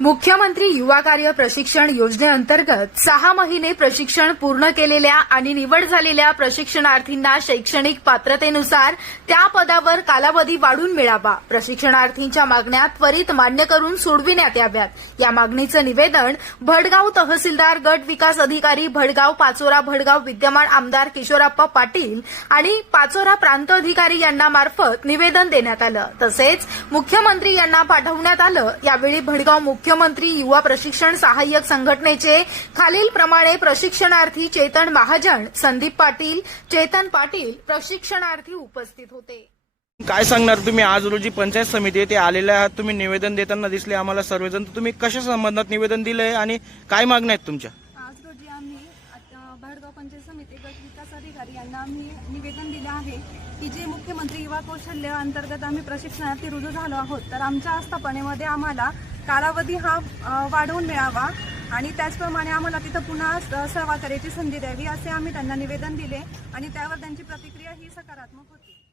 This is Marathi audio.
मुख्यमंत्री युवा कार्य प्रशिक्षण योजनेअंतर्गत सहा महिने प्रशिक्षण पूर्ण केलेल्या आणि निवड झालेल्या प्रशिक्षणार्थींना शैक्षणिक पात्रतेनुसार त्या पदावर कालावधी वाढून मिळावा. प्रशिक्षणार्थींच्या मागण्या त्वरित मान्य करून सोडविण्यात याव्यात. या मागणीचं निवेदन भडगाव तहसीलदार गट विकास अधिकारी भडगाव पाचोरा भडगाव विद्यमान आमदार किशोरप्पा पाटील आणि पाचोरा प्रांत अधिकारी यांना मार्फत निवेदन देण्यात आलं. तसेच मुख्यमंत्री यांना पाठवण्यात आलं. यावेळी भडगाव मुख्यमंत्री युवा प्रशिक्षण सहाय्यक संघटनेचे खालील प्रमाणे प्रशिक्षणार्थी चेतन महाजन संदीप पाटील चेतन पाटील प्रशिक्षणार्थी उपस्थित होते. काय सांगणार तुम्ही? आज रोजी पंचायत समिती ते आलेले आहात. तुम्ही निवेदन देताना दिसले आम्हाला सर्वजण. तर तुम्ही कशा संबंधात निवेदन दिलंय आणि काय मागण्या आहेत तुमच्या? आज रोजी आम्ही आता भडगाव पंचायत समिती गट विकास अधिकारी यांना आम्ही निवेदन दिले आहे की जे मुख्यमंत्री युवा कौशल्य अंतर्गत आम्ही प्रशिक्षणार्थी रुजू झालो आहोत तर आमच्या आस्थापनेमध्ये आम्हाला कालावधी हा वाढवून मिळावा आणि त्याचप्रमाणे आम्हाला तिथं पुन्हा स- सेवा करायची संधी द्यावी असे आम्ही त्यांना निवेदन दिले आणि त्यावर त्यांची प्रतिक्रिया ही सकारात्मक होती.